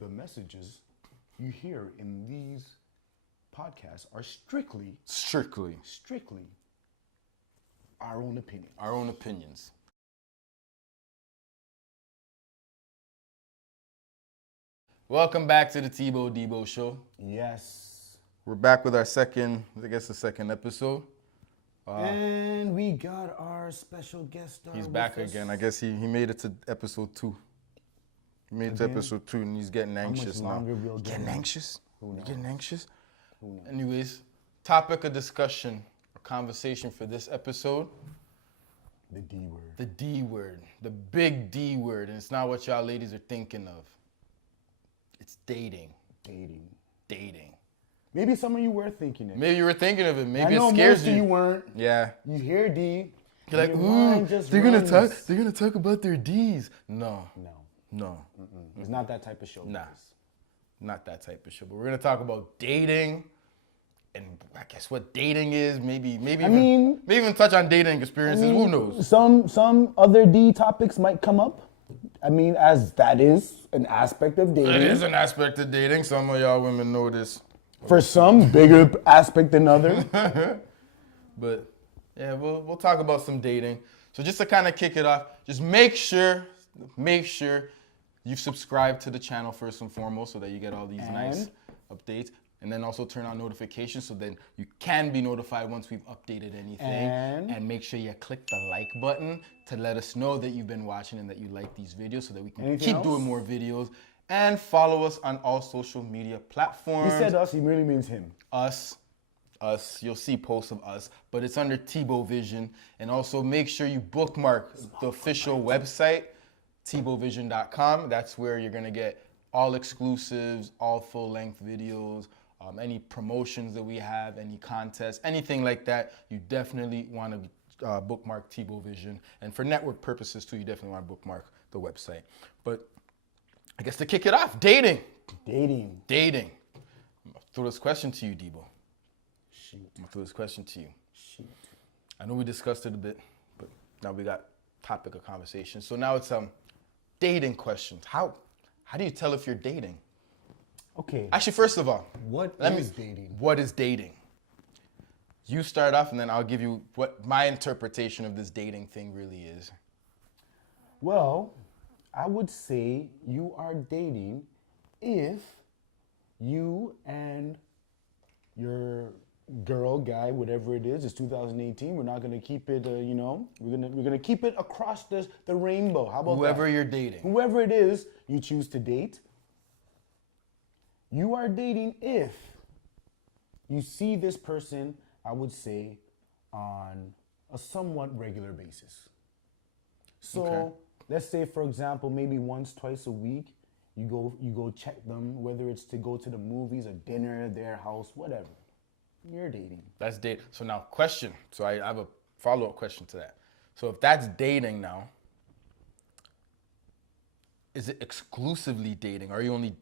the messages you hear in these podcasts are strictly our own opinion. Our own opinions. Welcome back to the Tebow Debo Show. Yes. We're back with our second episode. And we got our special guest star. He's back again. I guess he made it to episode 2. He made it to episode 2 and he's getting anxious now. Getting anxious? You getting anxious? Anyways, topic of discussion or conversation for this episode. The D word. The D word. The big D word. And it's not what y'all ladies are thinking of. It's dating. Dating. Maybe some of you were thinking it. Maybe you were thinking of it. Maybe I know it scares most you. Of you weren't. Yeah. You hear D. You're like, ooh, they're gonna talk about their D's. No. It's not that type of show. Nah. Not that type of show. But we're gonna talk about dating and I guess what dating is. Maybe even touch on dating experiences. Who knows? Some other D topics might come up. I mean, as that is an aspect of dating. It is an aspect of dating. Some of y'all women know this. For some, bigger aspect than others. But yeah, we'll talk about some dating. So just to kind of kick it off, just make sure you've subscribed to the channel first and foremost so that you get all these nice updates. And then also turn on notifications so then you can be notified once we've updated anything. And make sure you click the like button to let us know that you've been watching and that you like these videos so that we can keep doing more videos. And follow us on all social media platforms. He said us, he really means him. Us, you'll see posts of us, but it's under Tebow Vision. And also make sure you bookmark the official website, TebowVision.com. That's where you're gonna get all exclusives, all full-length videos, any promotions that we have, any contests, anything like that. You definitely want to bookmark Tebow Vision. And for network purposes too, you definitely want to bookmark the website. But I guess to kick it off, dating. I'm gonna throw this question to you, Debo. Shoot. I know we discussed it a bit, but now we got topic of conversation. So now it's dating questions. How do you tell if you're dating? Okay. Actually, first of all, what is dating? What is dating? You start off, and then I'll give you what my interpretation of this dating thing really is. Well, I would say you are dating if you and your girl, guy, whatever it is, it's 2018. We're not gonna keep it, we're gonna keep it across the rainbow. How about whoever that? You're dating? Whoever it is you choose to date, you are dating if you see this person, I would say, on a somewhat regular basis. So let's say, for example, maybe once, twice a week, you go check them, whether it's to go to the movies, a dinner, their house, whatever. You're dating. That's date. So now question. So I have a follow-up question to that. So if that's dating now, is it exclusively dating? Are you only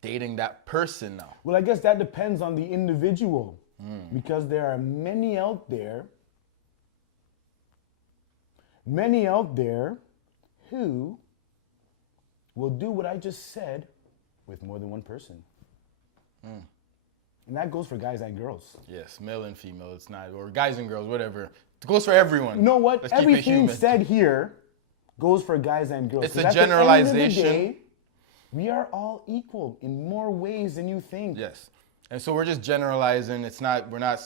dating that person now? Well, I guess that depends on the individual because there are many out there who will do what I just said with more than one person. And that goes for guys and girls. Yes, male and female. It's not, or guys and girls, whatever. It goes for everyone. You know what? Let's Everything said here goes for guys and girls. It's a generalization. At the end of the day, we are all equal in more ways than you think. Yes. And so we're just generalizing. We're not,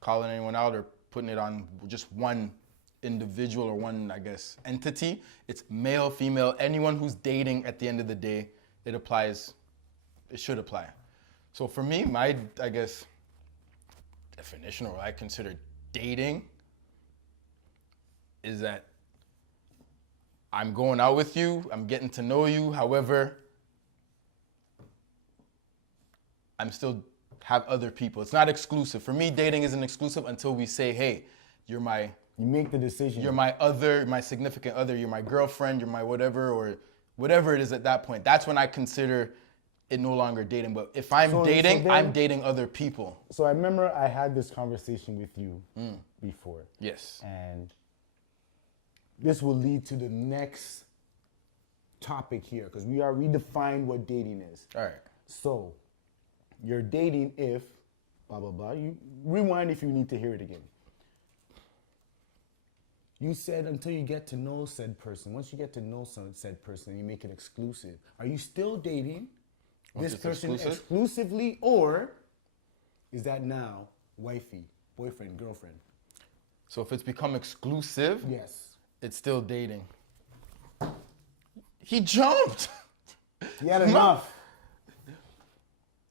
calling anyone out or putting it on just one individual or one, I guess, entity. It's male, female, anyone who's dating at the end of the day, it should apply. So for me, my, I guess, definition or what I consider dating is that I'm going out with you, I'm getting to know you, however, I'm still have other people. It's not exclusive. For me, dating isn't exclusive until we say, hey, you make the decision. You're my significant other, you're my girlfriend, you're my whatever, or whatever it is at that point. That's when I consider it no longer dating. But if I'm dating, I'm dating other people. So I remember I had this conversation with you before. Yes. And this will lead to the next topic here because we defined what dating is. All right. So, you're dating if blah blah blah. You rewind if you need to hear it again. You said until you get to know said person. Once you get to know said person, you make it exclusive. Are you still dating Once this it's person exclusive? exclusively, or is that now wifey, boyfriend, girlfriend? So if it's become exclusive, Yes. it's still dating. He jumped. You had enough.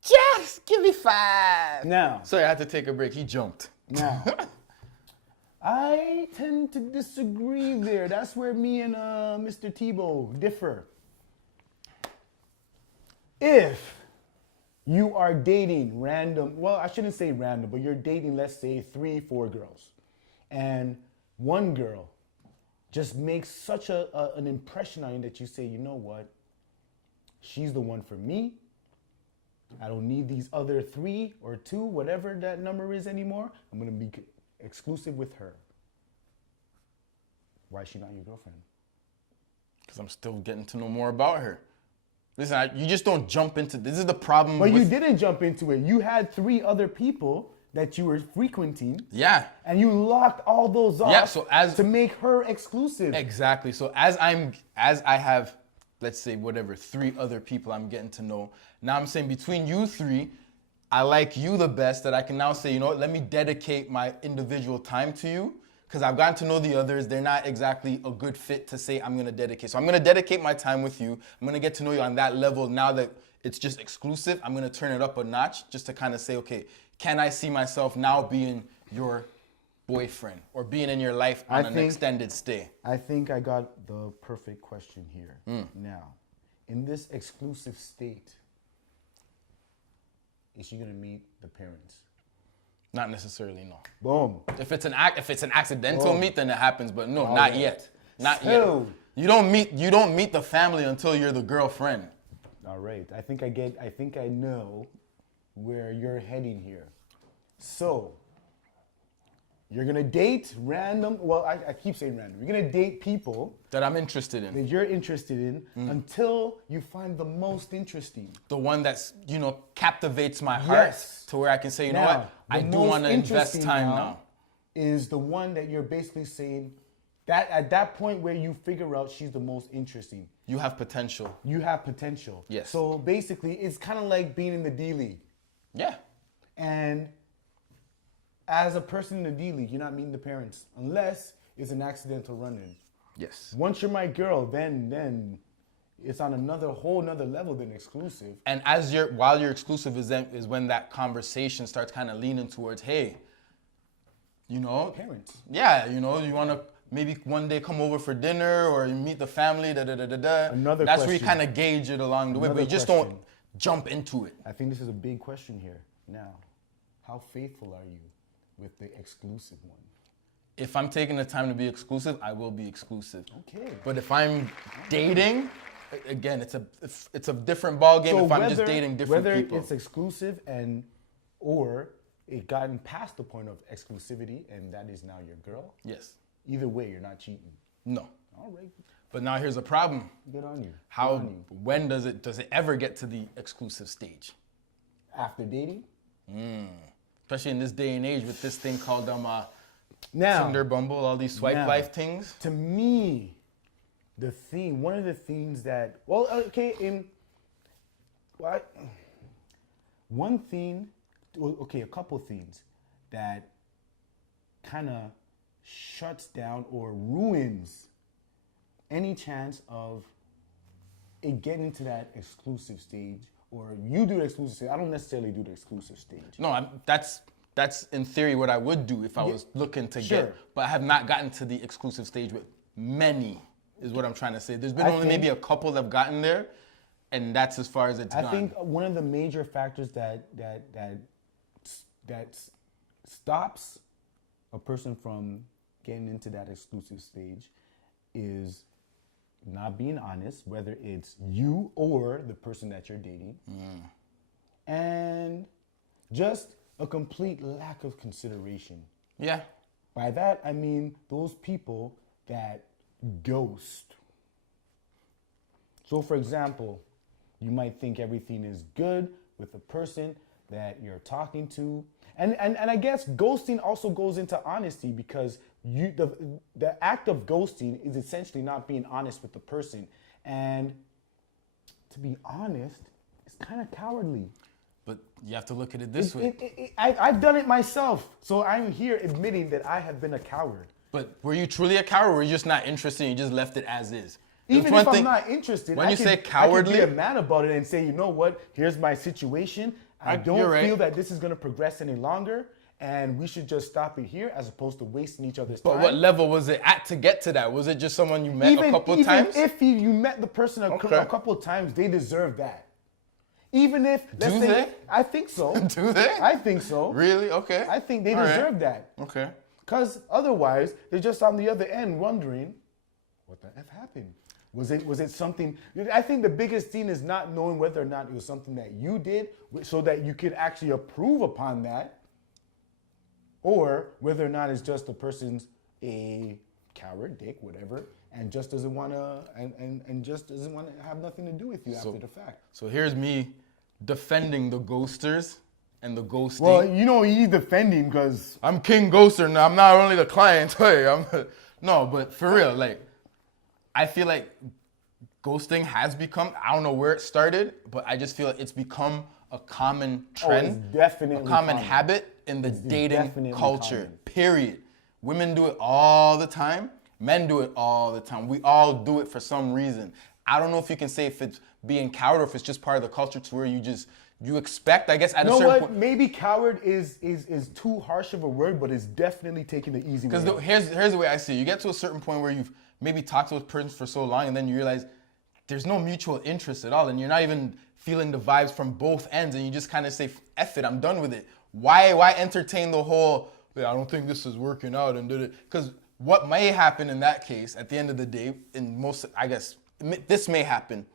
Just give me 5. Now. Sorry, I had to take a break. He jumped. Now, I tend to disagree there. That's where me and Mr. Tebow differ. If you are dating random, well, I shouldn't say random, but you're dating, let's say, 3, 4 girls, and one girl just makes such an impression on you that you say, you know what, she's the one for me. I don't need these other 3 or 2, whatever that number is anymore. I'm gonna be exclusive with her. Why is she not your girlfriend? Because I'm still getting to know more about her. Listen, you just don't jump into this. Is the problem. But with, you didn't jump into it. You had 3 other people that you were frequenting, Yeah, and you locked all those off Yeah, so as- to make her exclusive. exactly. So as I have, let's say whatever, 3 other people I'm getting to know. Now I'm saying between you 3, I like you the best. That I can now say, you know what? Let me dedicate my individual time to you. Because I've gotten to know the others. They're not exactly a good fit to say I'm going to dedicate. So I'm going to dedicate my time with you. I'm going to get to know you on that level. Now that it's just exclusive, I'm going to turn it up a notch just to kind of say, okay, can I see myself now being your boyfriend or being in your life on an extended stay? I think I got the perfect question here. Now, in this exclusive state, is she going to meet the parents? Not necessarily, no. Boom. If it's an accidental meet, then it happens. But no, not right. yet. Not So- yet. You don't meet the family until you're the girlfriend. All right. I think I know where you're heading here. So, you're going to date random, well, I keep saying random. You're going to date people That I'm interested in. that you're interested in until you find the most interesting. The one that's, captivates my heart Yes. to where I can say, you know Now, what? I the do most want to invest interesting time now. Is the one that you're basically saying that at that point where you figure out she's the most interesting, You have potential. you have potential. Yes. So basically, it's kind of like being in the D League. Yeah. And as a person in the D League, you're not meeting the parents unless it's an accidental run-in. Yes. Once you're my girl, then it's on whole another level than exclusive. And while you're exclusive is when that conversation starts kind of leaning towards, hey, Parents. yeah, you want to maybe one day come over for dinner or you meet the family, Another That's where you question. kind of gauge it along the way, but Another you just question. don't jump into it. I think this is a big question here. Now, how faithful are you with the exclusive one? If I'm taking the time to be exclusive, I will be exclusive. Okay. But if I'm dating, again, it's a different ball game if I'm just dating different whether people. it's exclusive or it gotten past the point of exclusivity and that is now your girl, Yes. either way, you're not cheating. No. All right. But now here's a problem. Good on you. How? Good on you. When does it ever get to the exclusive stage? After dating? Especially in this day and age with this thing called Now, Tinder, Bumble, all these swipe Now. life things. to me, one of the themes that, a couple themes that kind of shuts down or ruins any chance of it getting to that exclusive stage, or you do the exclusive stage. I don't necessarily do the exclusive stage. No, that's in theory what I would do if I was looking to Sure. get, but I have not gotten to the exclusive stage with many, is what I'm trying to say. There's been I only think- maybe a couple that have gotten there, and that's as far as it's I gone. think one of the major factors that stops a person from getting into that exclusive stage is not being honest, whether it's you or the person that you're dating, and just a complete lack of consideration. Yeah. By that, I mean those people that ghost. So, for example, you might think everything is good with the person that you're talking to. And I guess ghosting also goes into honesty because the act of ghosting is essentially not being honest with the person. And to be honest, it's kind of cowardly. But you have to look at it this way. I've done it myself. So I'm here admitting that I have been a coward. But were you truly a coward, or were you just not interested and you just left it as is? Even if I'm not interested, when you say cowardly, I can be mad about it and say, you know what? Here's my situation. I don't feel that this is going to progress any longer, and we should just stop it here, as opposed to wasting each other's time. But what level was it at to get to that? Was it just someone you met a couple of times? Even if you met the person a couple of times, they deserve that. Even if, let's say, they? I think so. Do they? I think so. Really? Okay. I think they deserve that. Okay. Because otherwise, they're just on the other end wondering, what the F happened? Was it something? I think the biggest thing is not knowing whether or not it was something that you did so that you could actually approve upon that, or whether or not it's just the person's a coward, dick, whatever, and just doesn't want to and just doesn't want to have nothing to do with you after the fact. So here's me defending the ghosters and the ghosting. Well, you know he's defending because I'm King Ghoster now. I'm not only the client. Hey, no, but for real, like, I feel like ghosting has become, I don't know where it started, but I just feel like it's become a common trend, it's definitely a common common. habit in the dating definitely culture, common. period. Women do it all the time. Men do it all the time. We all do it for some reason. I don't know if you can say if it's being coward or if it's just part of the culture to where you expect, I guess, at a certain point. Maybe coward is too harsh of a word, but it's definitely taking the easy way. Because here's the way I see it. You get to a certain point where you've maybe talked to a person for so long, and then you realize there's no mutual interest at all, and you're not even feeling the vibes from both ends, and you just kind of say, F it, I'm done with it. Why entertain the whole, I don't think this is working out, and did it? Because what may happen in that case, at the end of the day, in most, I guess, this may happen.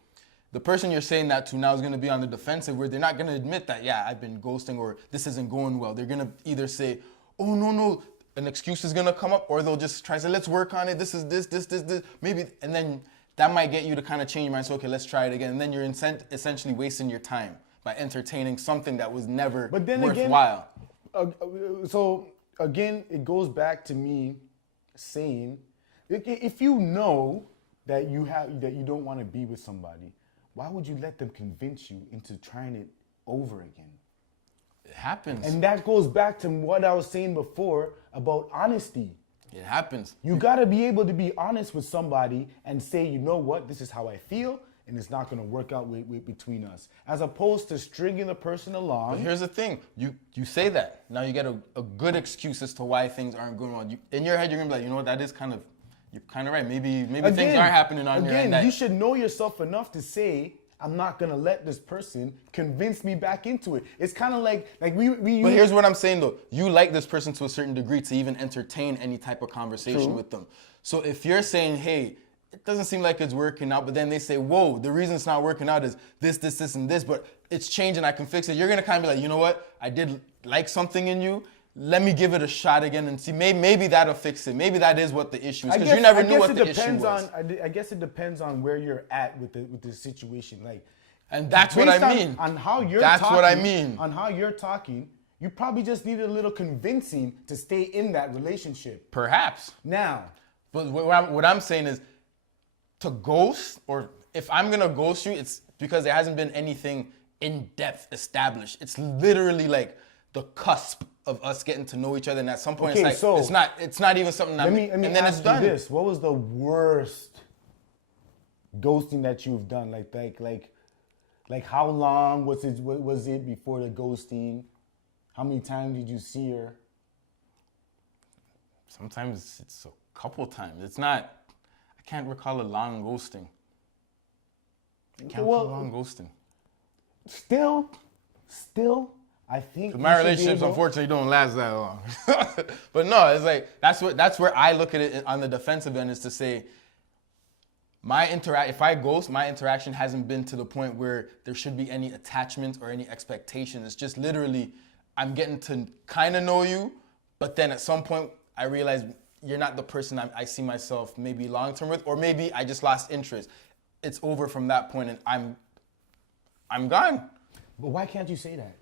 The person you're saying that to now is going to be on the defensive, where they're not going to admit that, yeah, I've been ghosting, or this isn't going well. They're going to either say, oh, no, an excuse is going to come up, or they'll just try to say, let's work on it. This is this, maybe. And then that might get you to kind of change your mind. So, okay, let's try it again. And then you're essentially wasting your time by entertaining something that was never worthwhile. So again, it goes back to me saying, if you know that you don't want to be with somebody, why would you let them convince you into trying it over again? It happens. And that goes back to what I was saying before about honesty. It happens. You got to be able to be honest with somebody and say, you know what, this is how I feel, and it's not going to work out between us. As opposed to stringing the person along. But here's the thing. You say that. Now you get a good excuse as to why things aren't going well. In your head, you're going to be like, you know what, that is kind of, you're kind of right. Maybe again, things aren't happening on your end. Again, you should know yourself enough to say, I'm not going to let this person convince me back into it. It's kind of like we But here's what I'm saying, though. You like this person to a certain degree to even entertain any type of conversation with them. So if you're saying, hey, it doesn't seem like it's working out, but then they say, whoa, the reason it's not working out is this, and this, but it's changing, I can fix it. You're going to kind of be like, you know what? I did like something in you. Let me give it a shot again and see. Maybe that'll fix it. Maybe that is what the issue is. Because you never knew what the issue was. I guess it depends on where you're at with the situation. And that's what I mean. On how you're that's talking, what I mean. On how you're talking, you probably just needed a little convincing to stay in that relationship. Perhaps. Now. But what I'm saying is, to ghost, or if I'm going to ghost you, it's because there hasn't been anything in-depth established. It's literally like the cusp of us getting to know each other, and at some point it's not even something that and then it's done. This. What was the worst ghosting that you've done? Like how long was it before the ghosting? How many times did you see her? Sometimes it's a couple times. It's not, I can't recall a long ghosting. Still, I think my relationships unfortunately don't last that long. But no, it's like that's where I look at it on the defensive end, is to say, if I ghost, my interaction hasn't been to the point where there should be any attachment or any expectation. It's just literally, I'm getting to kind of know you, but then at some point I realize you're not the person I see myself maybe long term with, or maybe I just lost interest. it's over from that point, and I'm gone. But why can't you say that?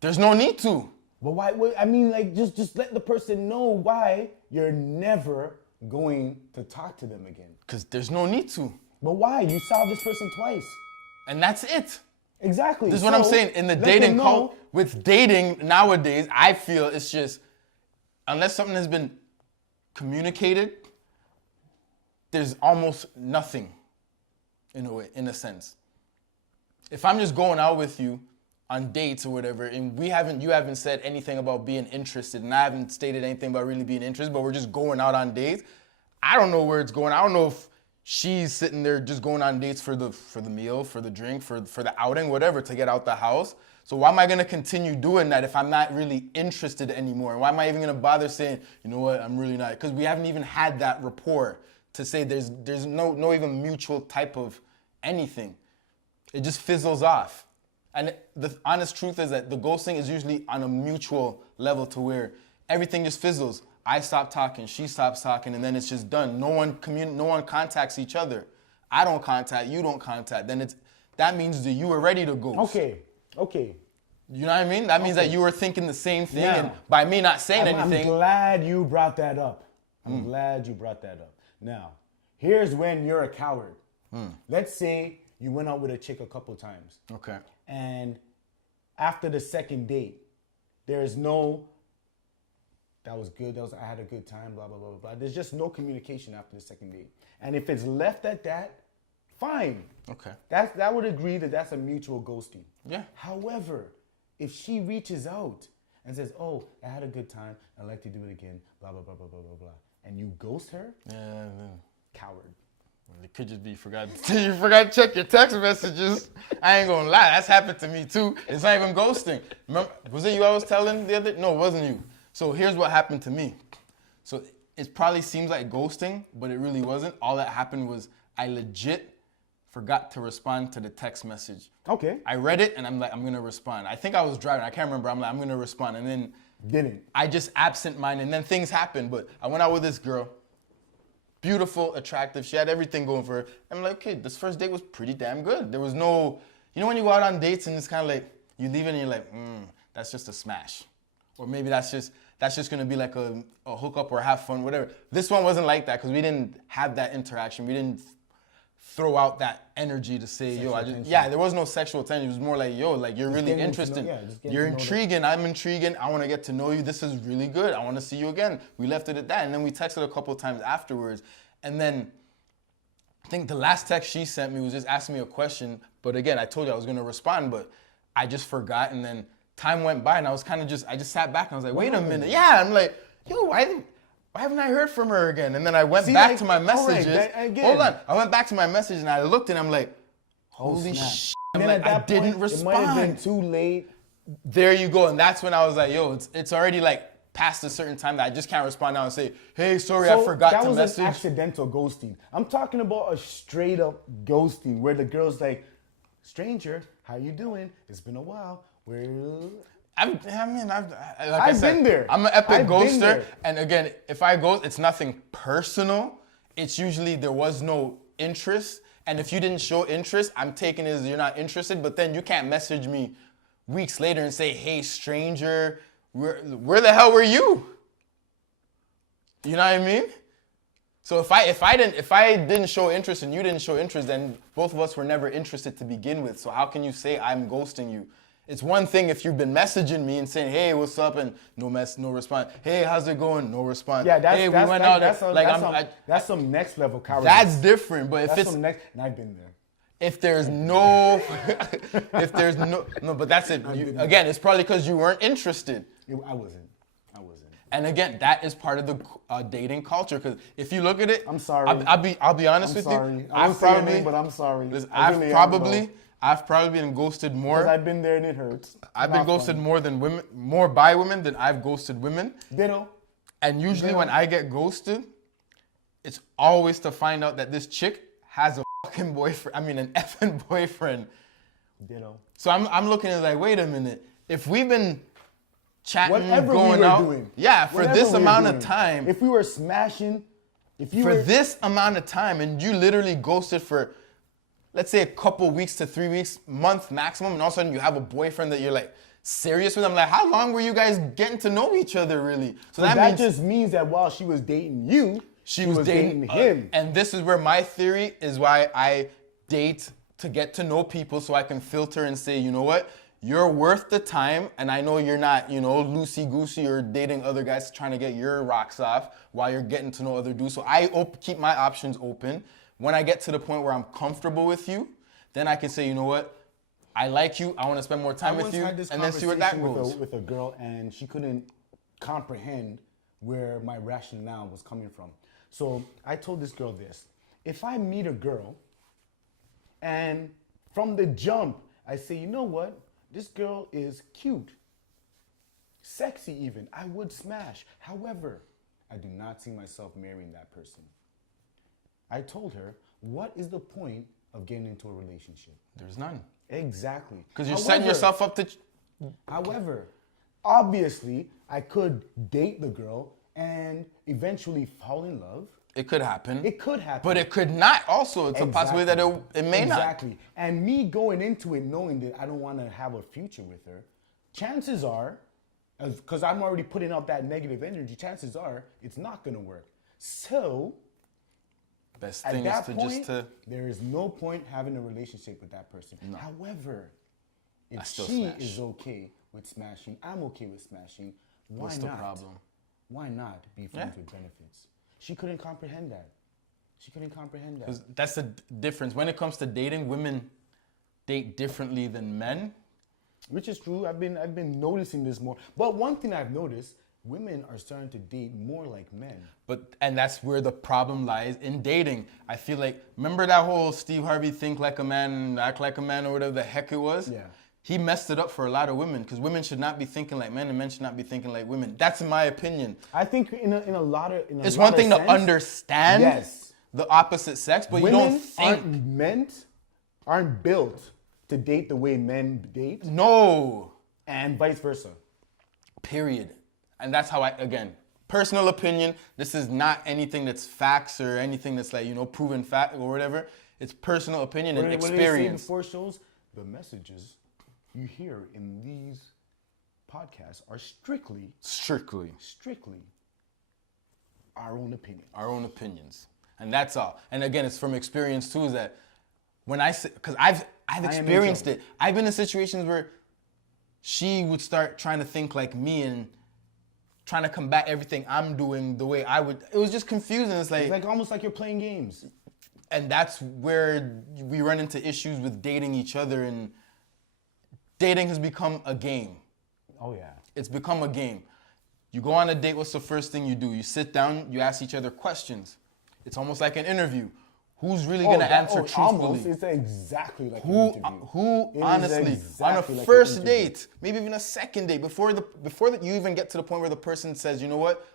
There's no need to. But why? I mean, like, just let the person know why you're never going to talk to them again. Because there's no need to. But why? You saw this person twice. And that's it. Exactly. This is what I'm saying. In the dating cult, with dating nowadays, I feel it's just, unless something has been communicated, there's almost nothing in a way, in a sense. If I'm just going out with you on dates or whatever, and you haven't said anything about being interested, and I haven't stated anything about really being interested, but we're just going out on dates, I don't know where it's going. I don't know if she's sitting there just going on dates for the meal, for the drink, for the outing, whatever, to get out the house. So why am I gonna continue doing that if I'm not really interested anymore? Why am I even gonna bother saying, you know what, I'm really not? Because we haven't even had that rapport to say there's no even mutual type of anything. It just fizzles off. And the honest truth is that the ghosting is usually on a mutual level to where everything just fizzles. I stop talking, she stops talking, and then it's just done. No one contacts each other. I don't contact, you don't contact. Then that means that you were ready to ghost. Okay. You know what I mean? That means that you were thinking the same thing, Now, and by me not saying anything. I'm glad you brought that up. Now, here's when you're a coward. Let's say you went out with a chick a couple times. Okay. And after the second date, there's no, that was good, I had a good time, blah, blah, blah, blah. There's just no communication after the second date. And if it's left at that, fine. Okay. That would agree that that's a mutual ghosting. Yeah. However, if she reaches out and says, oh, I had a good time, I'd like to do it again, blah, blah, blah, blah, blah, blah, blah, and you ghost her, Yeah. coward. It could just be you forgot to check your text messages. I ain't gonna lie, that's happened to me too. It's not even ghosting. Remember, was it you I was telling the other? No, it wasn't you. So here's what happened to me. So it probably seems like ghosting, but it really wasn't. All that happened was I legit forgot to respond to the text message. Okay. I read it and I'm like, I'm gonna respond. I think I was driving, I can't remember. I'm like, I'm gonna respond. And then Didn't. I just absent-minded, and then things happened. But I went out with this girl. Beautiful, attractive. She had everything going for her. I'm like, okay, this first date was pretty damn good. There was no, you know when you go out on dates and it's kind of like, you leave it and you're like, that's just a smash. Or maybe that's just gonna be like a hookup or have fun, whatever. This one wasn't like that because we didn't have that interaction. We didn't throw out that energy to say, there was no sexual tension. It was more like, yo, like you're really interested. You're intriguing, I'm intriguing. I want to get to know you. This is really good. I want to see you again. We left it at that. And then we texted a couple times afterwards. And then I think the last text she sent me was just asking me a question. But again, I told you I was going to respond, but I just forgot. And then time went by and I was kind of I just sat back and I was like, wait a minute. Yeah, I'm like, yo, why haven't I heard from her again? And then I went back to my messages. Hold on. I went back to my message and I looked and I'm like, holy shit. I'm like, I didn't respond. It might have been too late. There you go. And that's when I was like, yo, it's already like past a certain time that I just can't respond now and say, hey, sorry, I forgot to message. That was an accidental ghosting. I'm talking about a straight up ghosting where the girl's like, stranger, how you doing? It's been a while. I've been there. I'm an epic ghoster. And again, if I ghost, it's nothing personal. It's usually there was no interest. And if you didn't show interest, I'm taking it as you're not interested. But then you can't message me weeks later and say, hey, stranger, where the hell were you? You know what I mean? So if I didn't show interest and you didn't show interest, then both of us were never interested to begin with. So how can you say I'm ghosting you? It's one thing if you've been messaging me and saying, hey, what's up? And no response. Hey, how's it going? No response. Yeah, that's some next level cowardice. That's different. But and I've been there. If there's no, but that's it. Again, it's probably because you weren't interested. I wasn't. And again, that is part of the dating culture. Because if you look at it, I'm sorry. I'll be honest with you. I won't say your name, but I'm sorry. Listen, I've probably been ghosted more. Because I've been there and it hurts. I've been ghosted more by women than I've ghosted women. Ditto. And usually when I get ghosted, it's always to find out that this chick has a fucking boyfriend. I mean, an effing boyfriend. Ditto. So I'm looking at it like, wait a minute. If we've been chatting, whatever going we were out, doing, yeah, for this amount of time. If we were smashing, this amount of time, and you literally ghosted for let's say a couple weeks to 3 weeks, month maximum, and all of a sudden you have a boyfriend that you're like serious with. I'm like, how long were you guys getting to know each other really? So That means just means that while she was dating you, she was dating him. And this is where my theory is why I date to get to know people, so I can filter and say, you know what? You're worth the time, and I know you're not, loosey-goosey or dating other guys trying to get your rocks off while you're getting to know other dudes. So I keep my options open. When I get to the point where I'm comfortable with you, then I can say, you know what? I like you. I want to spend more time with you, and then see where that goes. With a girl, and she couldn't comprehend where my rationale was coming from. So I told this girl this: if I meet a girl, and from the jump I say, you know what? This girl is cute, sexy even. I would smash. However, I do not see myself marrying that person. I told her, what is the point of getting into a relationship? There's none. Exactly. Because you're setting yourself up to... However, obviously, I could date the girl and eventually fall in love. It could happen. It could happen. But it could not also. It's a possibility that it may not. Exactly. And me going into it knowing that I don't want to have a future with her, chances are, because I'm already putting out that negative energy, chances are it's not going to work. So, best at thing that is point, to there is no point having a relationship with that person. No. However, if she smash. is okay with smashing, I'm okay with smashing, why What's not? the problem? Why not be friends with benefits? She couldn't comprehend that. She couldn't comprehend that. Because that's the difference. When it comes to dating, women date differently than men. Which is true. I've been noticing this more. But one thing I've noticed, women are starting to date more like men. And that's where the problem lies in dating. I feel like, remember that whole Steve Harvey think like a man, act like a man, or whatever the heck it was? Yeah. He messed it up for a lot of women, because women should not be thinking like men and men should not be thinking like women. That's my opinion. I think in a lot of it's one thing to understand yes, the opposite sex, but women you don't think aren't built to date the way men date. No. And vice versa. Period. And that's how again, personal opinion. This is not anything that's facts or anything that's like, proven fact or whatever. It's personal opinion and experience. What do they say before shows? The messages you hear in these podcasts are strictly our own opinion. Our own opinions. And that's all. And again, it's from experience too, is that when I say, because I've experienced it. I've been in situations where she would start trying to think like me and trying to combat everything I'm doing the way I would. It was just confusing. It's like almost like you're playing games. And that's where we run into issues with dating each other, and dating has become a game. Oh yeah. It's become a game. You go on a date, what's the first thing you do? You sit down, you ask each other questions. It's almost like an interview. Who's really gonna answer truthfully? Almost. It's exactly like an interview. Who honestly, exactly on a like first date, maybe even a second date, before you even get to the point where the person says, you know what,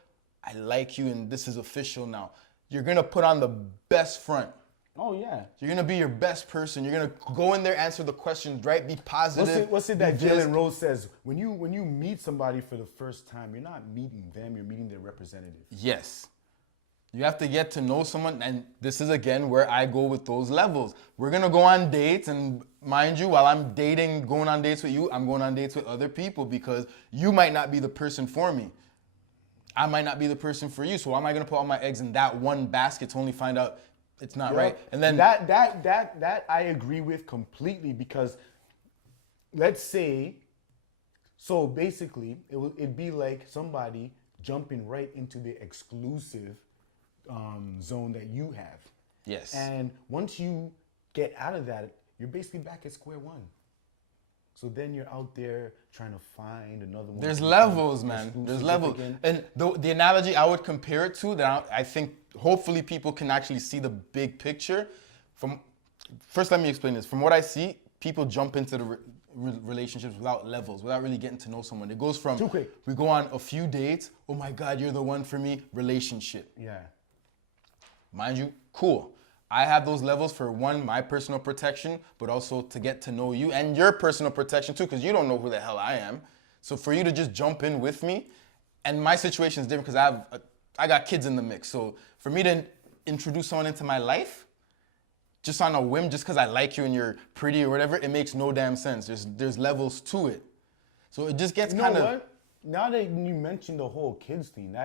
I like you and this is official now, you're gonna put on the best front. Oh yeah. You're gonna be your best person. You're gonna go in there, answer the questions right, be positive. What's it that Jalen Rose says? When you meet somebody for the first time, you're not meeting them, you're meeting their representative. Yes. You have to get to know someone, and this is again where I go with those levels. We're gonna go on dates, and mind you, while I'm going on dates with you, I'm going on dates with other people, because you might not be the person for me. I might not be the person for you. So why am I gonna put all my eggs in that one basket to only find out it's not right? And then that I agree with completely, because let's say, so basically it'd be like somebody jumping right into the exclusive zone that you have. Yes. And once you get out of that, you're basically back at square one. So then you're out there trying to find another one. There's levels, man. There's levels. And the analogy I would compare it to, that I think hopefully people can actually see the big picture. First, let me explain this. From what I see, people jump into the relationships without levels, without really getting to know someone. It goes from, too quick. We go on a few dates, oh my God, you're the one for me, relationship. Yeah. Mind you, cool. I have those levels for one, my personal protection, but also to get to know you and your personal protection too, because you don't know who the hell I am. So for you to just jump in with me, and my situation is different because I got kids in the mix. So for me to introduce someone into my life, just on a whim, just because I like you and you're pretty or whatever, it makes no damn sense. There's levels to it. So it just gets You know kind of... what? Now that you mentioned the whole kids thing,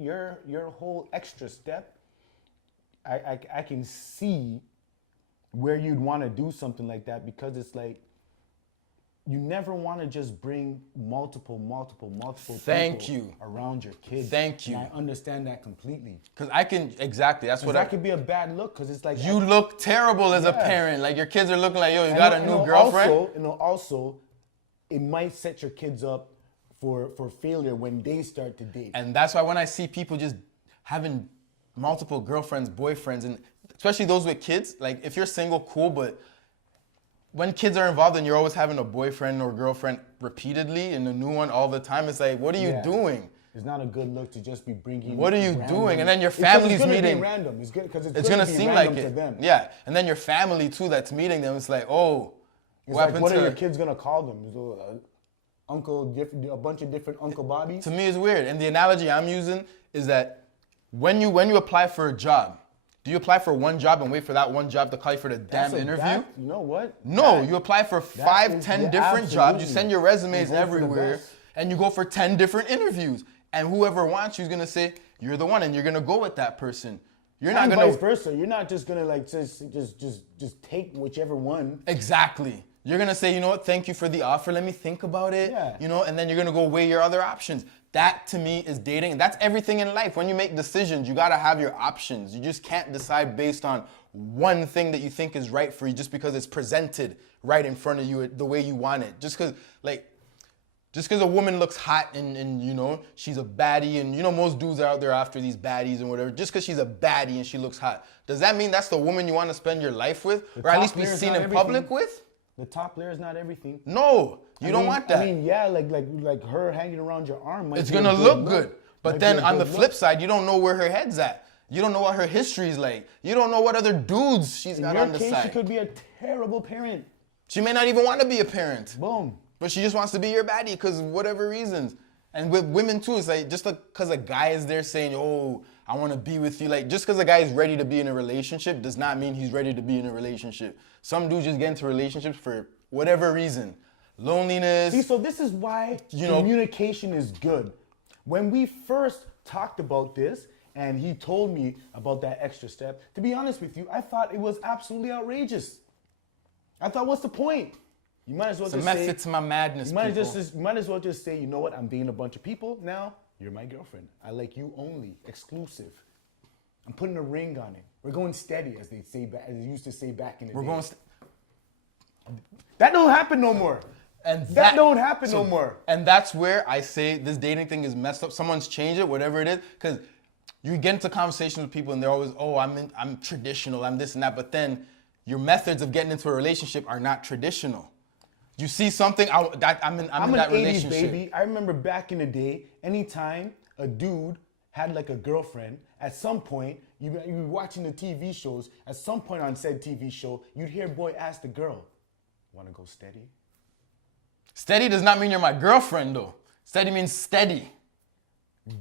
your whole extra step, I can see where you'd want to do something like that, because it's like you never want to just bring multiple Thank people you. around your kids. Thank you. And I understand that completely. Because I can, exactly, that's what That could be a bad look, because it's like You look terrible as a Yeah. parent. Like your kids are looking like, yo, you and got a it'll- new it'll girlfriend? Also, it might set your kids up for failure when they start to date. And that's why when I see people just having multiple girlfriends, boyfriends, and especially those with kids, like if you're single, cool, but when kids are involved and you're always having a boyfriend or girlfriend repeatedly and a new one all the time, it's like, what are you Yeah. doing? It's not a good look to just be bringing. What are you random- doing? And then your It's 'cause family's it's gonna meeting. Be random. It's good because It's gonna be seem random like to it. them. Yeah. And then your family too that's meeting them, it's like, oh, It's like, what are your kids gonna call them? A bunch of different Uncle Bobbies. To me, it's weird. And the analogy I'm using is that when you apply for a job, do you apply for one job and wait for that one job to call you for the damn interview? You know what? No, you apply for 5, is 10 the different jobs. You absolutely. send your resumes You go for the everywhere, best. and you go for 10 different interviews. And whoever wants you is gonna say you're the one, and you're gonna go with that person. You're not And gonna vice versa. You're not just gonna like just take whichever one. exactly. You're gonna say, you know what? Thank you for the offer. Let me think about it. Yeah. You know, and then you're gonna go weigh your other options. That to me is dating, and that's everything in life. When you make decisions, you gotta have your options. You just can't decide based on one thing that you think is right for you just because it's presented right in front of you the way you want it. Just because a woman looks hot and you know she's a baddie, and you know most dudes are out there after these baddies and whatever. Just because she's a baddie and she looks hot, does that mean that's the woman you want to spend your life with, or at top least be layer is seen not in public everything. with? The top layer is not everything. No, you don't want that. I mean, yeah, like her hanging around your arm. Might It's be a gonna good look good, Might but be then a on the good flip look. side, you don't know where her head's at. You don't know what her history is like. You don't know what other dudes she's In got your on the case, she side. could be a terrible parent. She may not even want to be a parent. Boom. But she just wants to be your baddie because of whatever reasons. And with women too, it's like just because a guy is there saying, oh, I want to be with you. Like just because a guy is ready to be in a relationship does not mean he's ready to be in a relationship. Some dudes just get into relationships for whatever reason. Loneliness. See, so this is why communication is good. When we first talked about this and he told me about that extra step, to be honest with you, I thought it was absolutely outrageous. I thought, what's the point? You might as well It's a just method say, to my madness, you might people. as well just say, you know what, I'm dating a bunch of people. Now, you're my girlfriend. I like you only, exclusive. I'm putting a ring on it. We're going steady, as they used to say back in the day. That don't happen no more. And That don't happen no more. And that's where I say this dating thing is messed up. Someone's changed it, whatever it is, because you get into conversations with people and they're always, oh, I'm traditional, I'm this and that, but then your methods of getting into a relationship are not traditional. You see something, I'm in that I'm an 80s relationship. baby. I remember back in the day, anytime a dude had like a girlfriend, at some point, you were watching the TV shows, at some point on said TV show, you'd hear boy ask the girl, wanna go steady? Steady does not mean you're my girlfriend though. Steady means steady.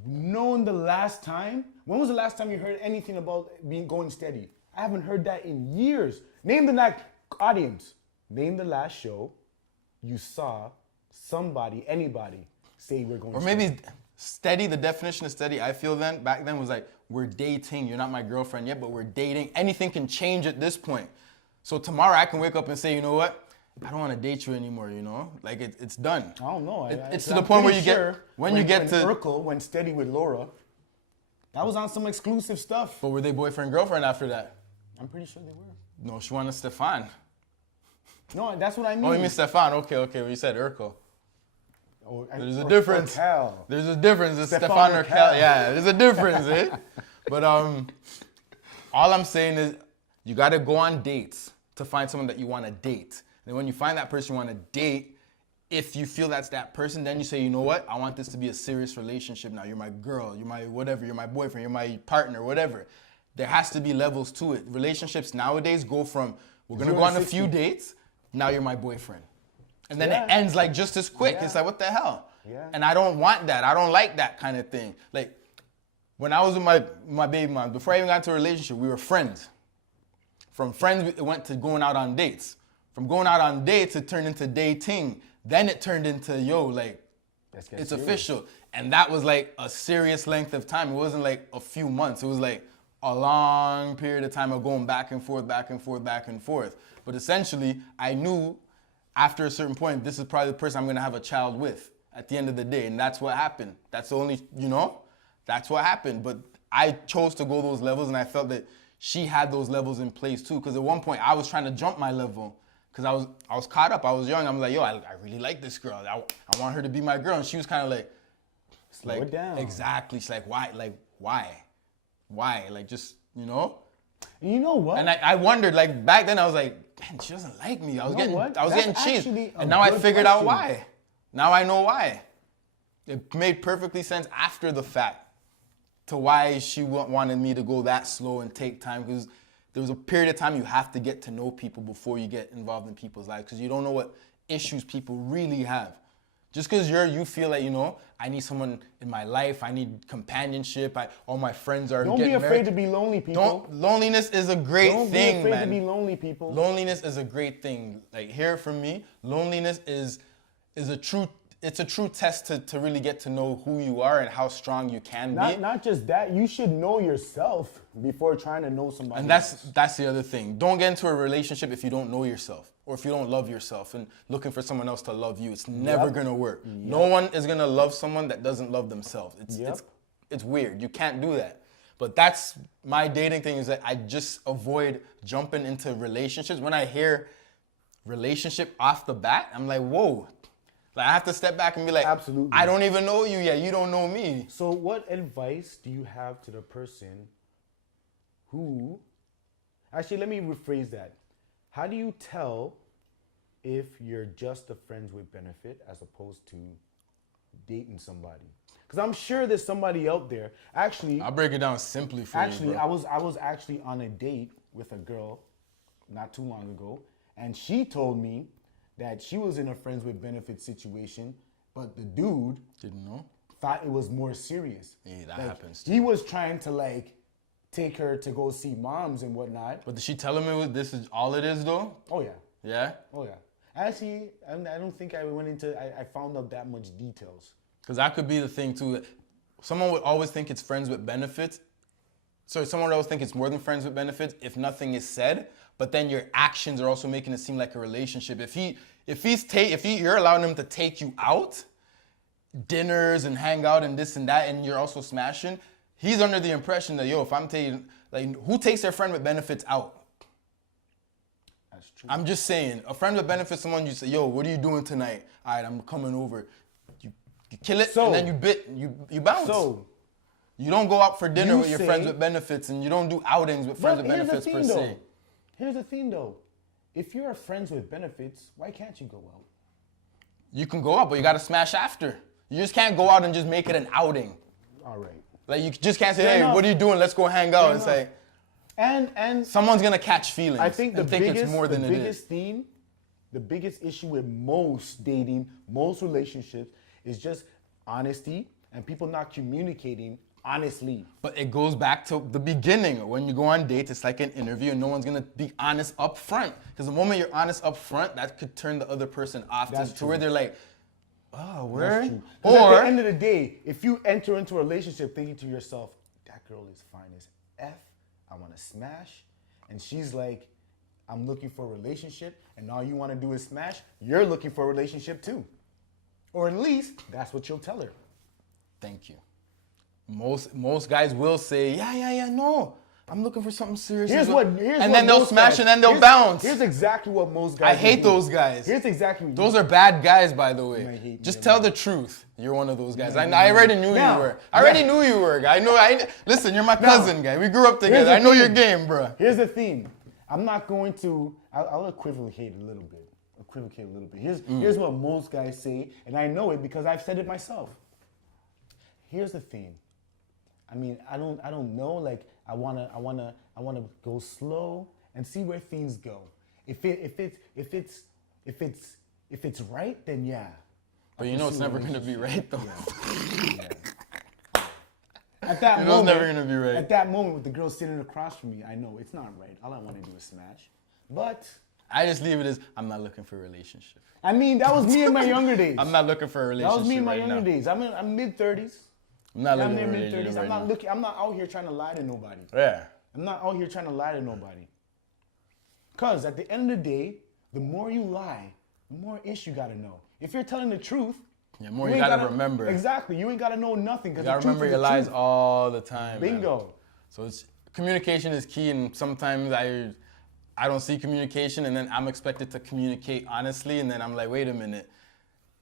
Knowing the last time, when was the last time you heard anything about going steady? I haven't heard that in years. Name the last, audience, name the last show you saw somebody, anybody say we're going Or steady. maybe steady, the definition of steady, I feel back then was like, we're dating. You're not my girlfriend yet, but we're dating. Anything can change at this point. So tomorrow I can wake up and say, you know what? I don't want to date you anymore, you know? Like it's done. I don't know. It's to the point where you get, when you get to. Urkel went steady with Laura, that was on some exclusive stuff. But were they boyfriend, girlfriend after that? I'm pretty sure they were. No, she wanted Stefan. No, that's what I mean. Oh, you mean Stefan? Okay, well, you said Urkel. There's a Or difference. Urkel. There's a difference. It's Stefan Stefan Urkel. Urkel. Yeah, there's a difference, eh? But all I'm saying is you got to go on dates to find someone that you want to date. And when you find that person you want to date, if you feel that's that person, then you say, you know what? I want this to be a serious relationship now. You're my girl. You're my whatever. You're my boyfriend. You're my partner, whatever. There has to be levels to it. Relationships nowadays go from, we're going to go on a few dates. Now you're my boyfriend. And then it ends like just as quick. Yeah. It's like, what the hell? Yeah. And I don't want that. I don't like that kind of thing. Like, when I was with my baby mom, before I even got into a relationship, we were friends. From friends, it went to going out on dates. From going out on dates, it turned into dating. Then it turned into, yo, like, Let's get it's serious. official. And that was like a serious length of time. It wasn't like a few months. It was like a long period of time of going back and forth, back and forth, back and forth. But essentially, I knew after a certain point, this is probably the person I'm gonna have a child with at the end of the day. And that's what happened. That's the only, that's what happened. But I chose to go those levels, and I felt that she had those levels in place too. Because at one point, I was trying to jump my level. Because I was caught up. I was young. I'm like, yo, I really like this girl. I want her to be my girl. And she was kind of like, Slow it down. Exactly. She's like, why? Like, why? Why? Like, just, And you know what? And I wondered, like, back then I was like, man, she doesn't like me. I was You know what? getting That's cheesed. actually a And now I good figured out question. why. Now I know why. It made perfectly sense after the fact to why she wanted me to go that slow and take time, because there was a period of time you have to get to know people before you get involved in people's lives, because you don't know what issues people really have. Just because you feel like, I need someone in my life, I need companionship, all my friends are Don't be getting afraid married. to be lonely, people. Loneliness is a great Don't thing, be afraid man. to be lonely, people. Loneliness is a great thing. Like, hear it from me. Loneliness is a true test to really get to know who you are and how strong you can be. Not just that, you should know yourself before trying to know somebody And else. that's the other thing. Don't get into a relationship if you don't know yourself, or if you don't love yourself and looking for someone else to love you. It's never gonna work. No one is gonna love someone that doesn't love themselves. It's weird. You can't do that. But that's my dating thing, is that I just avoid jumping into relationships. When I hear relationship off the bat, I'm like, whoa. Like, I have to step back and be like, Absolutely. I don't even know you yet. You don't know me. So what advice do you have to the person who... Actually, let me rephrase that. How do you tell if you're just a friends with benefit as opposed to dating somebody? Because I'm sure there's somebody out there. Actually, I'll break it down simply for you, bro. I was actually on a date with a girl not too long ago, and she told me that she was in a friends with benefits situation, but the dude Didn't know? thought it was more serious. Yeah, that Like, happens too. He was trying to take her to go see moms and whatnot. But did she tell him this is all it is, though? Oh yeah, Yeah? oh yeah. Actually, I don't think I went into. I found out that much details. Because that could be the thing, too. Someone would always think it's friends with benefits. So someone would always think it's more than friends with benefits if nothing is said. But then your actions are also making it seem like a relationship. If you're allowing him to take you out, dinners and hang out and this and that, and you're also smashing, he's under the impression that, yo, if I'm taking, like, who takes their friend with benefits out? That's true. I'm just saying, a friend with benefits, someone you say, yo, what are you doing tonight? All right, I'm coming over. You kill it, So- and then you bounce. So, You don't go out for dinner You with your say- friends with benefits, and you don't do outings with friends but with here's the benefits per thing, se. though. Here's the thing, though. If you're friends with benefits, why can't you go out? You can go out, but you gotta smash after. You just can't go out and just make it an outing. All right. Like, you just can't say, Fair hey, enough. what are you doing? Let's go hang out. Fair It's enough. like, And someone's gonna catch feelings. I think and think it's more than the it is. biggest theme, the biggest issue with most dating, most relationships is just honesty and people not communicating honestly. But it goes back to the beginning. When you go on dates, it's like an interview, and no one's gonna be honest up front. Because the moment you're honest up front, that could turn the other person off That's to where true. they're like, oh, That's word? true. 'Cause at Or the end of the day, if you enter into a relationship thinking to yourself, that girl is fine as F, I want to smash, and she's like, I'm looking for a relationship, and all you want to do is smash, you're looking for a relationship too. Or at least that's what you'll tell her. thank you. Most guys will say, yeah, no. I'm looking for something serious. Here's and what then they'll most smash guys- and then they'll here's- bounce. Here's exactly what most guys I hate do. those guys. Here's exactly what Those are bad guys, by the You way. might hate Just me, tell man. the truth. You're one of those guys. I already knew Now, you were. I already knew you were. Listen, you're my cousin, guy. We grew up Here's together. the I know your thing. game, bro. Here's the thing. I'm not going to. I'll equivocate a little bit. Here's what most guys say, and I know it because I've said it myself. Here's the thing. I mean, I don't know. Like, I wanna go slow and see where things go. If it's right, then yeah. But you know it's never gonna be right, though. At that You know it's moment, never gonna be right. At that moment, with the girl sitting across from me, I know it's not right. All I want to do is smash. But I just leave it as I'm not looking for a relationship. I mean, that was me in my younger days. I'm not looking for a That relationship was me in my right younger now. days. I'm mid-30s. I'm not I'm looking near for a mid-30s. relationship I'm right not now. looking. I'm not out here trying to lie to nobody. Yeah. I'm not out here trying to lie to nobody. Cause at the end of the day, the more you lie, the more ish you gotta know. If you're telling the truth, Yeah, more you you ain't gotta remember. Exactly. You ain't gotta know nothing. You Cause gotta the truth remember is your the lies truth. all the time. man. Bingo. So it's communication is key, and sometimes I don't see communication, and then I'm expected to communicate honestly, and then I'm like, wait a minute,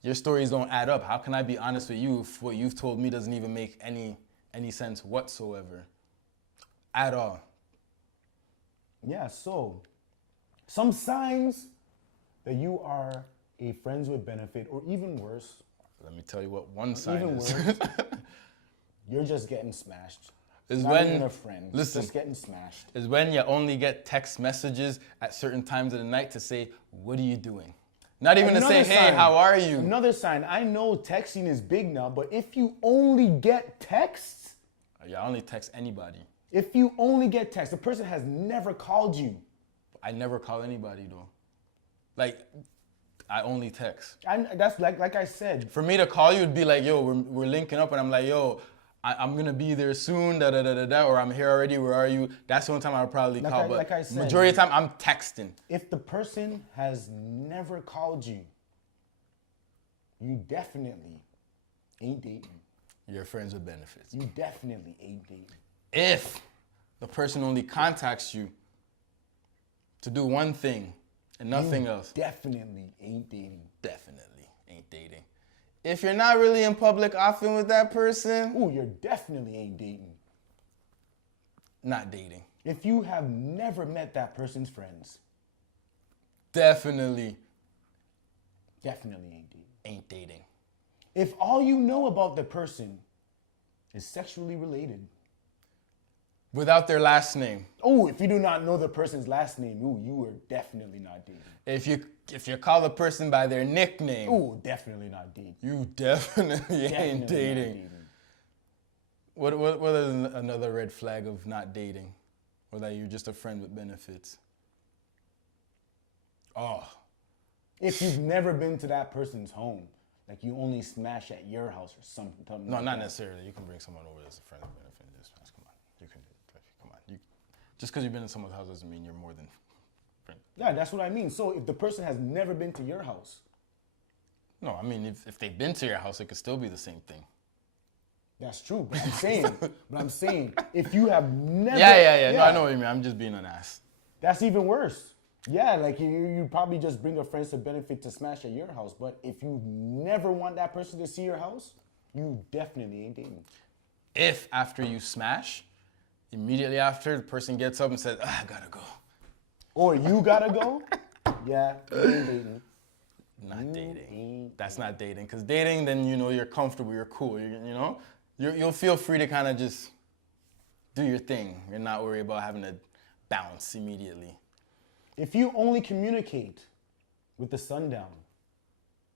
your stories don't add up. How can I be honest with you if what you've told me doesn't even make any sense whatsoever, at all? Yeah. So, some signs that you are a friends with benefit, or even worse, Let me tell you what one sign even is. worse, you're just getting smashed. Is Not when even a friend. listen. Just getting smashed. Is when you only get text messages at certain times of the night to say, what are you doing? Not even to say, Another hey, sign. how are you? Another sign. I know texting is big now, but if you only get texts, Yeah, I only text anybody. if you only get texts, the person has never called you. I never call anybody though. Like, I only text. That's like I said. For me to call you would be like, yo, we're linking up, and I'm like, yo, I'm gonna be there soon, da da da da da, or I'm here already. Where are you? That's the only time I would probably call. But like I said, majority of the time, I'm texting. If the person has never called you, you definitely ain't dating. You're friends with benefits. You definitely ain't dating. If the person only contacts you to do one thing and nothing else, Definitely ain't dating. definitely ain't dating. If you're not really in public often with that person, Ooh, you're definitely ain't dating. not dating. If you have never met that person's friends, Definitely definitely ain't dating. ain't dating. If all you know about the person is sexually related, Without their last name. oh, if you do not know the person's last name, ooh, you are definitely not dating. If you call the person by their nickname, Ooh, definitely not dating. you definitely ain't Definitely dating. not What is another red flag of not dating? Or that you're just a friend with benefits? Oh, If you've never been to that person's home, like you only smash at your house or something. no, like not that. necessarily. You can bring someone over as a friend with benefits. Come on, you can. Come on. Just because you've been in someone's house doesn't mean you're more than friend. Yeah, that's what I mean. So if the person has never been to your house, No, I mean if they've been to your house, it could still be the same thing. that's true. But I'm saying, if you have never, Yeah. No, I know what you mean. I'm just being an ass. That's even worse. Yeah, like you probably just bring a friends to benefit to smash at your house. But if you never want that person to see your house, you definitely ain't dating. If after you smash, immediately after the person gets up and says, I gotta go. Or you gotta go, yeah, you ain't dating. Not dating. That's not dating. Because dating, then you're comfortable, you're cool. You'll feel free to kind of just do your thing. You're not worried about having to bounce immediately. If you only communicate with the sundown,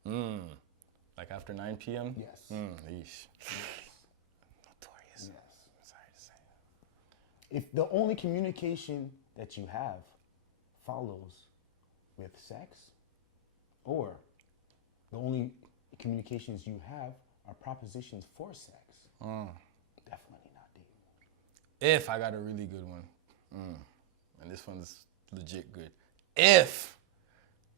Like after 9 p.m.? yes. Yeesh. Notorious. Yes. I'm sorry to say. If the only communication that you have follows with sex, or the only communications you have are propositions for sex, definitely not dating. If I got a really good one, and this one's legit good. If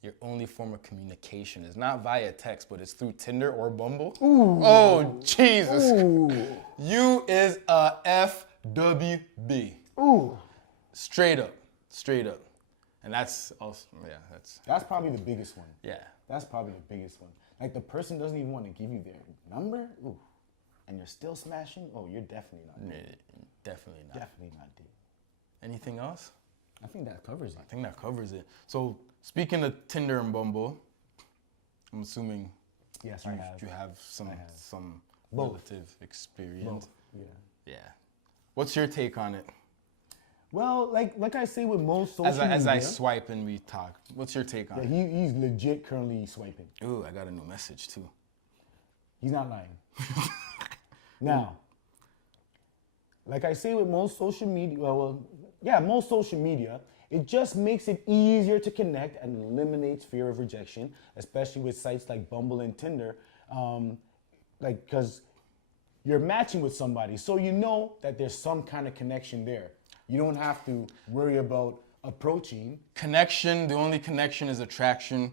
your only form of communication is not via text, but it's through Tinder or Bumble. Ooh. Oh, Jesus. Ooh. You is a FWB. Ooh. Straight up. And that's also, That's probably the biggest one. yeah. That's probably the biggest one. Like the person doesn't even want to give you their number, ooh, and you're still smashing. Oh, you're definitely not dating. Definitely not. Definitely not dating. Anything else? I think that covers it. I think that covers it. So speaking of Tinder and Bumble, I'm assuming Yes, you I have. you have some Both. relative experience. Both. Yeah. Yeah. What's your take on it? Well, like I say with most social As I media, swipe and we talk, what's your take on yeah, it? he's legit currently swiping. Ooh, I got a new message too. He's not lying. Now, like I say with most social media, most social media, it just makes it easier to connect and eliminates fear of rejection, especially with sites like Bumble and Tinder, because you're matching with somebody, so you know that there's some kind of connection there. You don't have to worry about approaching. Connection, the only connection is attraction.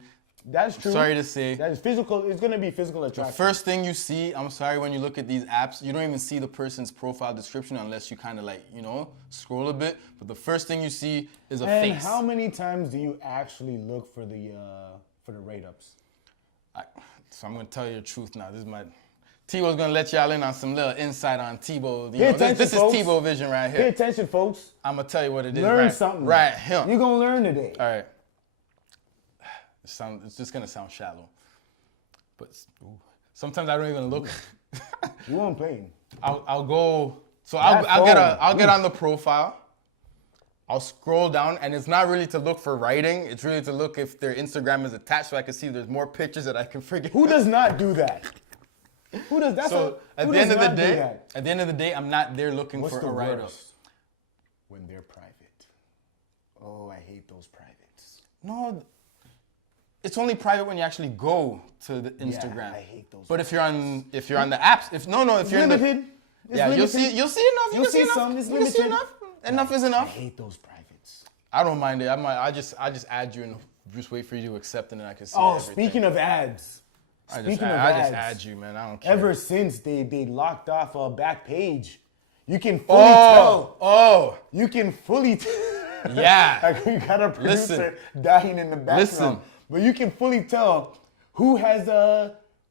That's true. Sorry to say. That is physical. It's going to be physical The attraction. first thing you see, I'm sorry, when you look at these apps, you don't even see the person's profile description unless you kind of like, scroll a bit. But the first thing you see is a And face. how many times do you actually look for the write-ups? So I'm gonna tell you the truth now. Tebow's gonna let y'all in on some little insight on Tebow. Pay attention, This is folks. Tebow vision right Pay here. attention, folks. I'm gonna tell you what it is. Learn right, something. Right here. You're going to learn today. All right. It's just gonna sound shallow, but sometimes I don't even look. You won't play. I'll go. So That I'll phone. get on the profile. I'll scroll down, and it's not really to look for writing. It's really to look if their Instagram is attached, so I can see if there's more pictures that I can forget. Who does not do that? Who does that? So at the end of the day, I'm not there looking What's for the a write-up. worst? When they're private. Oh, I hate those privates. No, it's only private when you actually go to the Instagram. I hate those But if you're on the apps, if you're in the Limited. It's yeah, limited. you'll see enough. You'll see some. It's You can see limited. enough. Enough is I enough. hate those privates. I don't mind it. I just add you and just wait for you to accept it, and I can see Oh, everything. speaking of ads. I Speaking just of add ads. you, man. I don't care. Ever since they locked off a back page, you can fully tell. Oh, You can fully tell. yeah. Like we got a producer Listen. dying in the background. Listen. But you can fully tell who has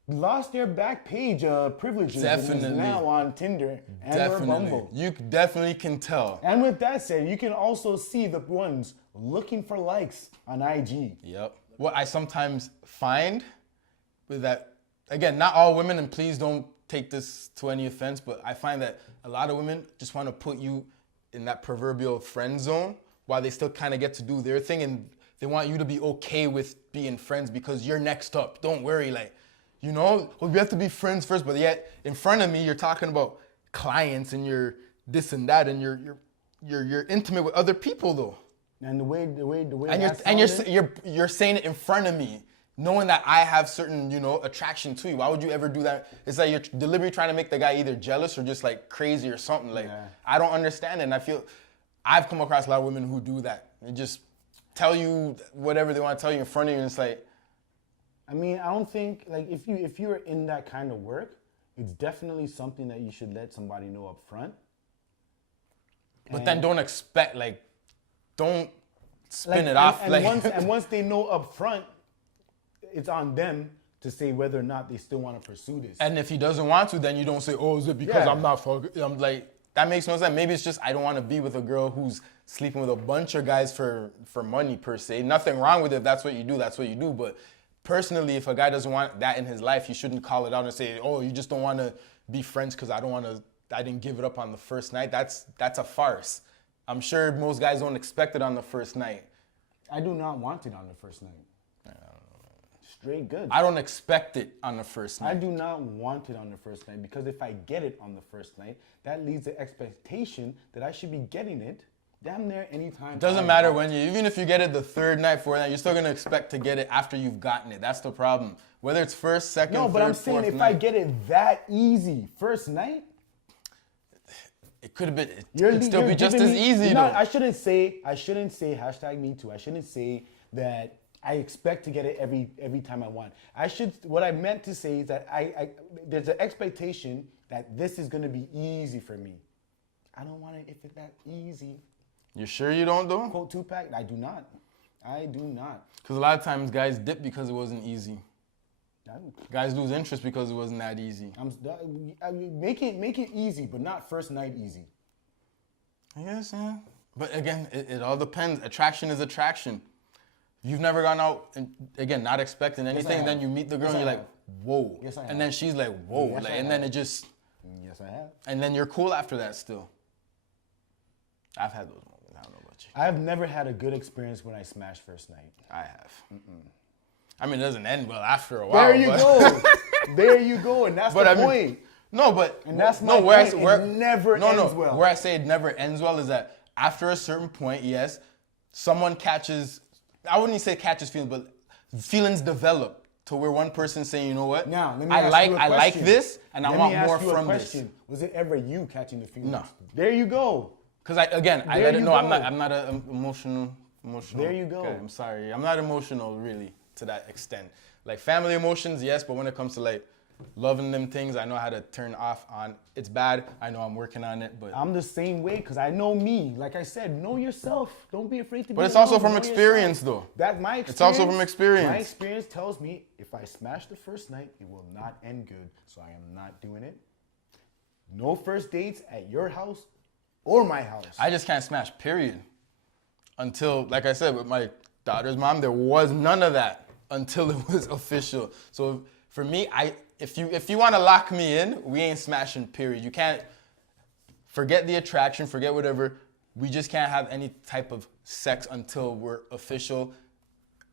lost their back page privileges and is Definitely. now on Tinder and or Definitely. Bumble. You definitely can tell. And with that said, you can also see the ones looking for likes on IG. Yep. What I sometimes find with that, again, not all women, and please don't take this to any offense, but I find that a lot of women just want to put you in that proverbial friend zone while they still kind of get to do their thing, and they want you to be okay with being friends because you're next up. Don't worry, well, we have to be friends first, but yet in front of me, you're talking about clients and you're this and that, and you're intimate with other people though. And the way And you're saying it in front of me, knowing that I have certain, attraction to you. Why would you ever do that? It's like you're deliberately trying to make the guy either jealous or just like crazy or something. I don't understand it. And I feel I've come across a lot of women who do that. They just tell you whatever they want to tell you in front of you, and it's like, I mean, I don't think if you're in that kind of work, it's definitely something that you should let somebody know up front. but then don't expect, don't spin it off. And once they know up front, it's on them to say whether or not they still want to pursue this. And if he doesn't want to, then you don't say, oh, is it because Yeah. I'm not fucking? I'm like, that makes no sense. Maybe it's just I don't want to be with a girl who's sleeping with a bunch of guys for money per se. Nothing wrong with it. If that's what you do, that's what you do. But personally, if a guy doesn't want that in his life, you shouldn't call it out and say, oh, you just don't want to be friends because I didn't give it up on the first night. That's a farce. I'm sure most guys don't expect it on the first night. I do not want it on the first night. Straight good. I don't expect it on the first I night. do not want it on the first night because if I get it on the first night, that leads the expectation that I should be getting it damn near anytime. It doesn't matter when even if you get it the third night, fourth night, you're still gonna expect to get it after you've gotten it. That's the problem. Whether it's first, second, No, but third, I'm saying fourth if night, I get it that easy first night, it could have been. It could still be just giving as me- easy No, though. I shouldn't say #MeToo. I shouldn't say that I expect to get it every time I want. What I meant to say is that there's an expectation that this is gonna be easy for me. I don't want it if it's that easy. You sure you don't though? Quote Tupac, I do not. I do not. Because a lot of times guys dip because it wasn't easy. I- Guys lose interest because it wasn't that easy. I mean, make it easy, but not first night easy. I guess, yeah. But again, it all depends. Attraction is attraction. You've never gone out and again not expecting anything, and then have. you meet the girl Yes, and you're I like, have. whoa. Yes, I have. And then she's like, whoa. Yes, I And then have. it just Yes, I have. and then you're cool after that still. I've had those moments. I don't know about you. I have never had a good experience when I smashed first night. I have. I mean, it doesn't end well after a while. There you but- go. There you go, and that's But the I mean, point. No, but And that's no, my where point. I, where, It never no, ends no, well. Where I say it never ends well is that after a certain point, yes, someone catches. I wouldn't say catches feelings, but feelings develop to where one person's saying, you know what? Now, let me I ask like you a I like question. this, and I Let want me ask more you a from this. question. Was it ever you catching the feelings? No. There you go. Because I There let it you know I'm go. not an emotional. There you go. guy. I'm sorry, I'm not emotional really to that extent. Like family emotions, yes, but when it comes to like loving them things, I know how to turn off on. It's bad. I know I'm working on it, but I'm the same way because I know me. Like I said, know yourself. Don't be afraid to be But it's also alone. from Know experience, yourself. though. That's my experience. It's also from experience. My experience tells me if I smash the first night, it will not end good. So I am not doing it. No first dates at your house or my house. I just can't smash, period. Until, like I said, with my daughter's mom, there was none of that until it was official. So for me, if you want to lock me in, we ain't smashing, period. You can't forget the attraction, forget whatever. We just can't have any type of sex until we're official.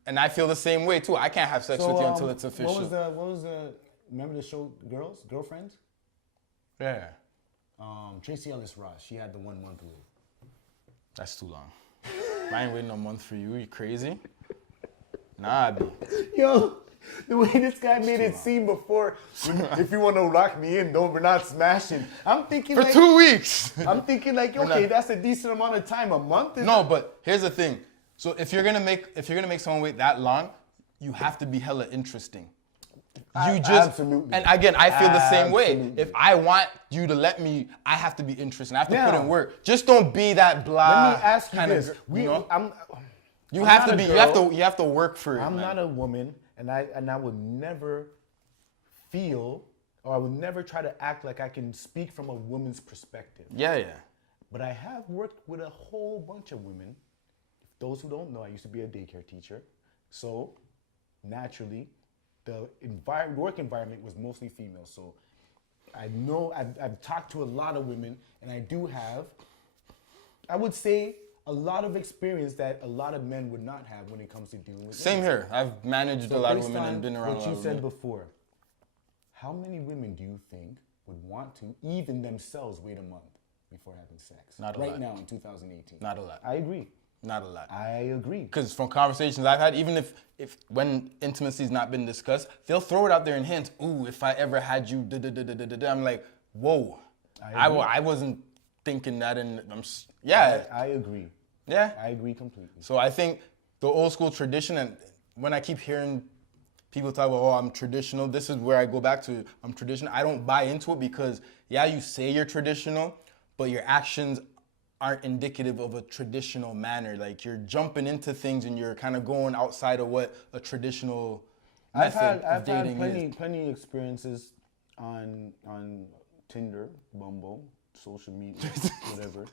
And I feel the same way too. I can't have sex with you until it's official. What was the remember the show Girlfriends? Yeah, Tracy Ellis Ross. She had the 1 month rule. that's too long. I ain't waiting a month for you. You crazy? Nah, I be. Yo, the way this guy made it seem before, if you want to lock me in, we're not smashing. I'm thinking For like, 2 weeks. I'm thinking like, okay, not- that's a decent amount of time. A month is No, but here's the thing. So if you're gonna make someone wait that long, you have to be hella interesting. You just Absolutely. And again, I feel the same way. Absolutely. If I want you to let me, I have to be interesting. I have to put Now, in work. Just don't be that blah. Let me ask you kinda this. gr- you know? You I'm have not to a be. girl. You have to work for it. I'm man. not a woman, and I would never feel, or I would never try to act like I can speak from a woman's perspective. Yeah, yeah. But I have worked with a whole bunch of women. Those who don't know, I used to be a daycare teacher. So naturally, the work environment was mostly female. So I know I've talked to a lot of women, and I do have, I would say, a lot of experience that a lot of men would not have when it comes to dealing with Same women. here. I've managed a lot of Based women on and been around a what lot you of said women. before, how many women do you think would want to even themselves wait a month before having sex? Not a right lot. now in 2018. Not a lot. I agree. Not a lot. I agree. Because from conversations I've had, even if when intimacy's not been discussed, they'll throw it out there in hints. Ooh, if I ever had you, da da da da da da. I'm like, whoa. I wasn't thinking that, and yeah, I agree. yeah. I agree completely. So I think the old school tradition, and when I keep hearing people talk about, oh, I'm traditional, this is where I go back to, I'm traditional. I don't buy into it because, yeah, you say you're traditional, but your actions aren't indicative of a traditional manner. Like you're jumping into things and you're kind of going outside of what a traditional method of dating is. plenty experiences on Tinder, Bumble, social media, whatever.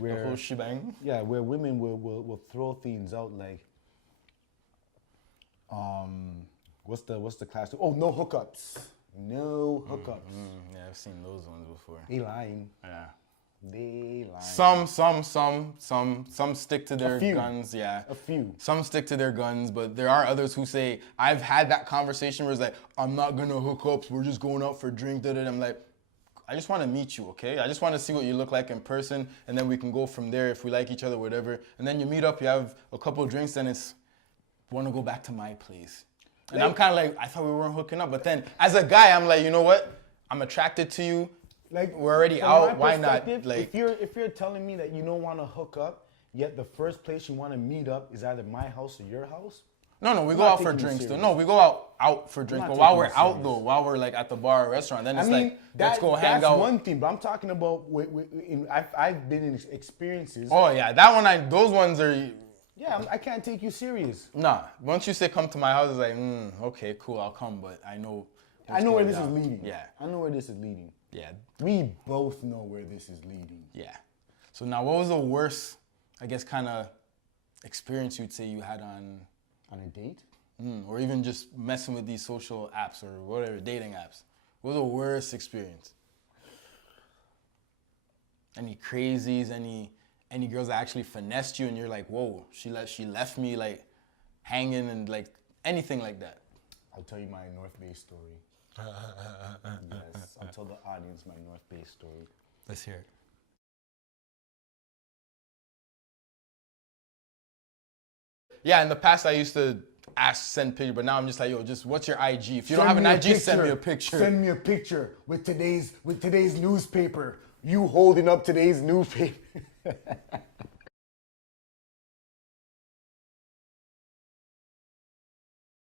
The whole shebang. Yeah, where women will throw things out like, what's the class? Oh, no hookups. No hookups. Yeah, I've seen those ones before. They lying. Yeah. They lying. Some stick to their few. guns, yeah. A few. Some stick to their guns, but there are others who say, I've had that conversation where it's like, I'm not gonna hook up, we're just going out for a drink, da da. I'm like, I just want to meet you, okay? I just want to see what you look like in person, and then we can go from there if we like each other, whatever. And then you meet up, you have a couple of drinks, and it's, want to go back to my place. And I'm kind of like, I thought we weren't hooking up. But then as a guy, I'm like, you know what? I'm attracted to you. Like we're already from out. my Why not? perspective, Like, if you're telling me that you don't want to hook up, yet the first place you want to meet up is either my house or your house. no, we go not out for taking you drinks though. serious. No, we go out for drinks. not But while taking we're you out serious. though, while we're like at the bar or restaurant, then I it's mean, like, let's go hang that's out. one thing, but I'm talking about. I've been in experiences. Oh yeah, that one. Those ones are. Yeah, I can't take you serious. Nah. Once you say come to my house, it's like, okay, cool, I'll come. But I know. I know where going this is down. leading. Yeah. I know where this is leading. Yeah. We both know where this is leading. Yeah. So now, what was the worst, I guess, kind of experience you'd say you had on, On a date? or even just messing with these social apps or whatever, dating apps? What was the worst experience? Any crazies? Any girls that actually finessed you and you're like, whoa, she left me like hanging and like anything like that? I'll tell you my North Bay story. Yes, I'll tell the audience my North Bay story. Let's hear it. Yeah, in the past I used to send pictures, but now I'm just like, yo, just what's your IG? If you don't have an IG, send me a picture. Send me a picture with today's newspaper. You holding up today's newspaper.